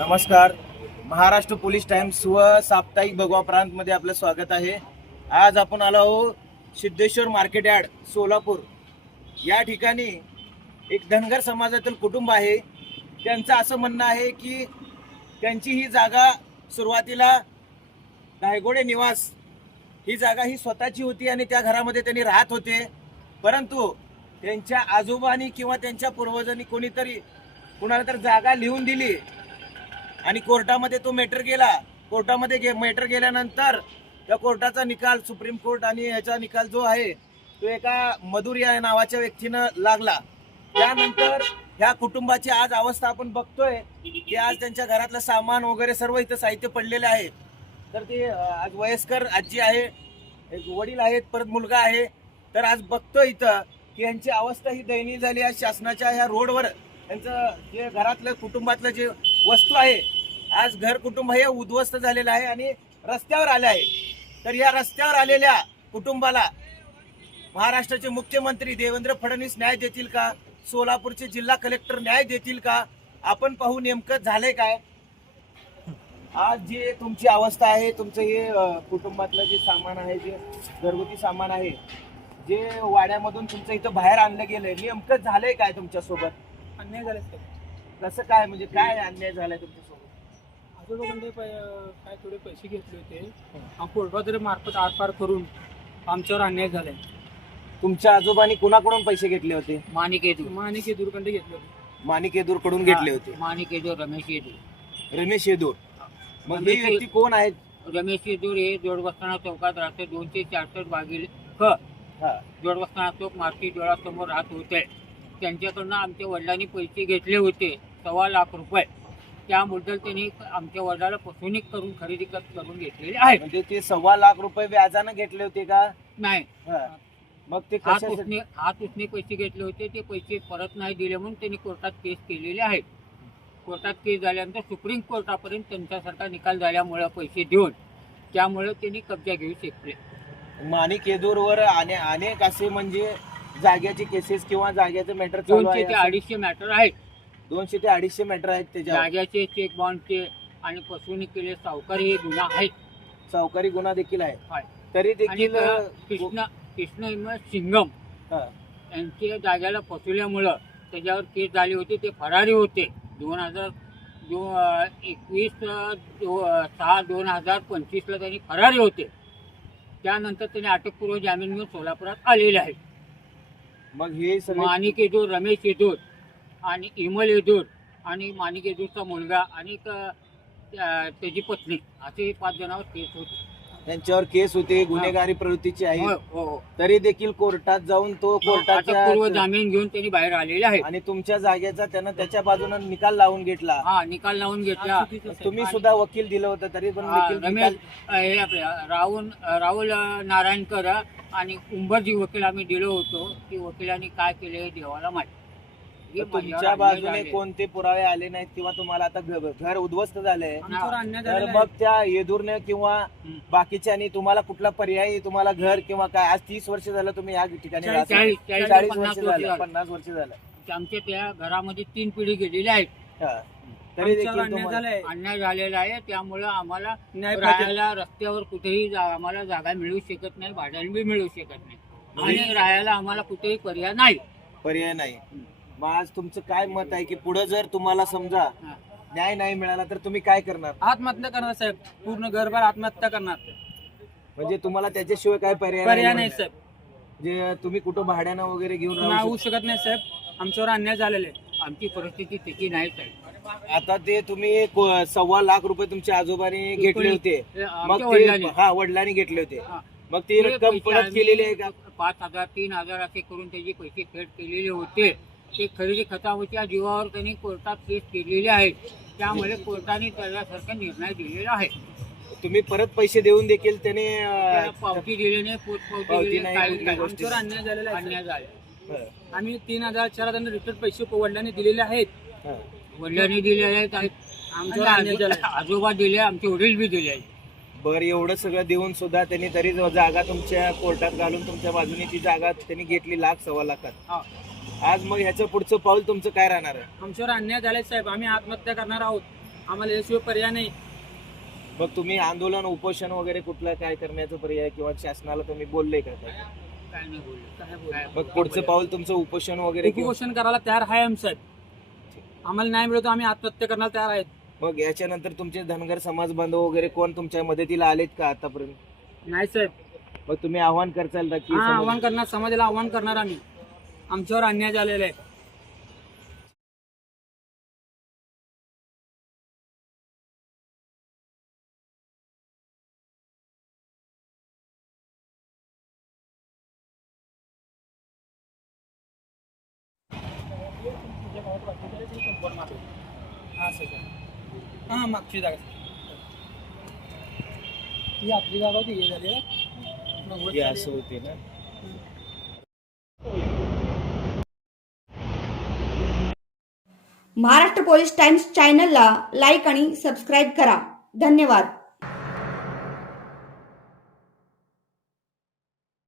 नमस्कार. Maharashtra police times व साप्ताहिक भगवा प्रांतमध्ये आपलं स्वागत आहे. आज आपण आलो आहोत सिद्धेश्वर मार्केट यार्ड सोलापूर या ठिकाणी. एक धनगर समाजातील कुटुंब आहे. त्यांचं असं म्हणणं आहे की त्यांची ही जागा सुरुवातीला धायगोडे निवास ही जागा ही स्वतःची होती आणि त्या घरामध्ये त्यांनी राहत होते. परंतु त्यांच्या आजोबांनी किंवा त्यांच्या पूर्वजांनी कोणीतरी कुणाला तर जागा लिहून दिली आणि कोर्टामध्ये तो मॅटर गेला. कोर्टामध्ये मॅटर गेल्यानंतर त्या कोर्टाचा निकाल सुप्रीम कोर्ट आणि याचा निकाल जो आहे तो एका मधुर या नावाच्या व्यक्तीनं लागला. त्यानंतर ह्या कुटुंबाची आज अवस्था आपण बघतोय की आज त्यांच्या घरातलं सामान वगैरे सर्व इथं साहित्य पडलेले आहे. तर ते आज वयस्कर आजी आहे, एक वडील आहेत, परत मुलगा आहे. तर आज बघतोय इथं की यांची अवस्था ही दयनीय झाली आहे. शासनाच्या ह्या रोडवर त्यांचं जे घरातलं कुटुंबातलं जे वस्तू आहे आज घर कुटुंब हे उद्ध्वस्त झालेलं आहे आणि रस्त्यावर आले आहे. तर या रस्त्यावर आलेल्या कुटुंबाला महाराष्ट्राचे मुख्यमंत्री देवेंद्र फडणवीस न्याय देतील का? सोलापूरचे जिल्हा कलेक्टर न्याय देतील का? आपण पाहू नेमकं झालंय काय. आज जे तुमची अवस्था आहे, तुमचं हे कुटुंबातलं जे सामान आहे, जे घरगुती सामान आहे, जे वाड्यामधून तुमचं इथं बाहेर आणलं गेलंय, नेमकं झालंय काय तुमच्यासोबत? अन्याय झाले कसं काय, म्हणजे काय अन्याय झालाय तुमच्यासोबत? आजोबाकडे काय थोडे पैसे घेतले होते, कोर्टाद्वारे मार्फत आरपार करून आमच्यावर अन्याय झालाय. तुमच्या आजोबांनी कुणाकडून पैसे घेतले होते? माणिक येदूरकडे घेतले होते. माणिक येदूर कडून घेतले होते. माणिक येदूर, रमेश येदूर. रमेश येदूर. मग ही व्यक्ती कोण आहेत? रमेश येदूर हे जोडबसताना चौकात राहते. 266 बागील ख जोडबसताना चौक मारुती डोळ्यासमोर राहत होते. त्यांच्याकडनं आमच्या वडिलांनी पैसे घेतले होते 1.25 लाख रुपये. त्याबद्दल त्यांनी आमच्या वडिलाला फसवणूक करून खरेदी करून घेतलेली आहे. म्हणजे ते 1.25 लाख रुपये व्याजानं घेतले होते का? नाही, मग ते हात उसने पैसे घेतले होते. ते पैसे परत नाही दिले म्हणून त्यांनी कोर्टात केस केलेली आहे. कोर्टात केस झाल्यानंतर सुप्रीम कोर्टापर्यंत त्यांच्यासारखा निकाल झाल्यामुळे पैसे देऊन त्यामुळे त्यांनी कब्जा घेऊ शकले. माणिक येदूरवर अनेक असे म्हणजे जाग्याचे केसेस किंवा जाग्याचे मॅटर 200 ते 250 मॅटर आहेत. 200 ते 250 मॅटर आहेत त्याच्या. जाग्याचे, चेक बाउंडचे आणि फसवणूक केले सावकारी हे गुन्हा आहेत. सावकारी गुन्हा देखील आहे. आहे. तरी आणि देखील कृष्ण सिंगम यांच्या जाग्याला फसवल्यामुळं त्याच्यावर केस झाली होती. ते फरारी होते. 2021/6/2025 त्यांनी फरारी होते. त्यानंतर त्यांनी अटकपूर्व जामीन घेऊन सोलापुरात आलेले आहेत. मग हे माणिक येदूर, रमेश येदूर आणि इमल येदूर आणि माणिक येदूरचा मुलगा आणि त्याची पत्नी असे 5 जणांवर केस होते. त्यांच्यावर केस होते, गुन्हेगारी प्रवृत्तीची आहे. हो. तरी देखील कोर्टात जाऊन तो कोर्टाच्या पूर्व जामीन घेऊन त्यांनी बाहेर आलेले आहेत. आणि तुमच्या जागेचा त्यानं त्याच्या बाजूनं निकाल लावून घेतला. निकाल लावून घेतला. तुम्ही सुद्धा वकील दिलं होतं तरी पण रमेश हे आपले राहुल नारायणकर आणि उंबरजी वकील आम्ही दिलो होतो. की वकिलांनी काय केले हे देवाला माहिती. तुमच्या बाजूने कोणते पुरावे आले नाहीत किंवा तुम्हाला आता घर उद्ध्वस्त झालंय, तर मग त्या येदूरने किंवा बाकीच्यांनी तुम्हाला कुठला पर्याय, तुम्हाला घर किंवा काय, आज 30 वर्ष झालं तुम्ही या ठिकाणी 40 वर्ष झालं, 50 वर्ष झालं. आमच्या त्या घरामध्ये 3 पिढी गेलेल्या आहेत. तरी देखील अन्याय झालेला आहे. त्यामुळे आम्हाला राहायला रस्त्यावर कुठेही आम्हाला जागा मिळू शकत नाही, भाड्याने बी मिळू शकत नाही आणि राहायला आम्हाला कुठेही पर्याय नाही. मग आज तुमचं काय मत आहे की पुढे जर तुम्हाला समजा न्याय नाही मिळाला तर तुम्ही काय करणार? आत्महत्या करणार साहेब. पूर्ण घरभर आत्महत्या करणार. म्हणजे तुम्हाला त्याच्याशिवाय काय पर्याय नाही साहेब. जे तुम्ही कुठं भाड्यानं वगैरे घेऊन राहू शकत नाही साहेब. आमच्यावर अन्याय झालेला आहे. आमची परिस्थिती त्याची नाही साहेब. आता ते तुम्ही 1.25 लाख रुपये तुमच्या आजोबांनी घेतले होते, मग वडिलांनी घेतले होते. मग ती रक्कम परत केलेली आहे का? 5,000 3,000 असे करून त्याचे पैसे फेड केलेले होते. ते खरेदी खतावरच्या जीवावर त्यांनी कोर्टात केस केलेली आहे. त्यामुळे कोर्टाने त्याच्यासारखा निर्णय दिलेला आहे. तुम्ही परत पैसे देऊन देखील त्याने पावती दिली नाही, पोचपावती दिली नाही. आमच्यावर अन्याय झालेला आहे. अन्याय झाला. आम्ही 3,000-4,000 रिटर्न पैसे वडिलांनी दिलेले आहेत. वडिलांनी दिले आहेत. आमच्यावर अन्याय झाला. आजोबा दिले, आमचे वडील बी दिले आहेत. बरं, एवढं सगळं देऊन सुद्धा त्यांनी तरी जागा तुमच्या कोर्टात घालून तुमच्या बाजूने ती जागा त्यांनी घेतली 1,00,000-1.25 लाखात. आज मग ह्याचं पुढचं पाऊल तुमचं काय राहणार आहे? आमच्यावर अन्याय झालाय साहेब. आम्ही आत्महत्या करणार आहोत. आम्हाला याशिवाय पर्याय नाही. मग तुम्ही आंदोलन उपोषण वगैरे कुठलं काय करण्याचा पर्याय किंवा शासनाला तुम्ही बोलले का काय? काय नाही बोललो. काय बोलू? मग पुढचं पाऊल तुमचं उपोषण वगैरे किंवा उपोषण करायला तयार आहे आम्ही साहेब. आम्हाला न्याय मिळतो आम्ही आत्महत्या करण्याला तयार आहेत. मग याच्यानंतर तुमचे धनगर समाज बांधव वगैरे कोण तुमच्या मदतीला आलेत का आतापर्यंत? नाही साहेब. मग तुम्ही आव्हान करचाल का की हा, आव्हान करणार, समाजाला आव्हान करणार आम्ही. आमच्यावर अन्याय झालेला आहे. हा सर. हा, मागची जागा ही आपली जागा होती, हे झाली आहे. हे असं होते ना? महाराष्ट्र पोलीस टाइम्स चॅनलला लाईक आणि सबस्क्राईब करा. धन्यवाद.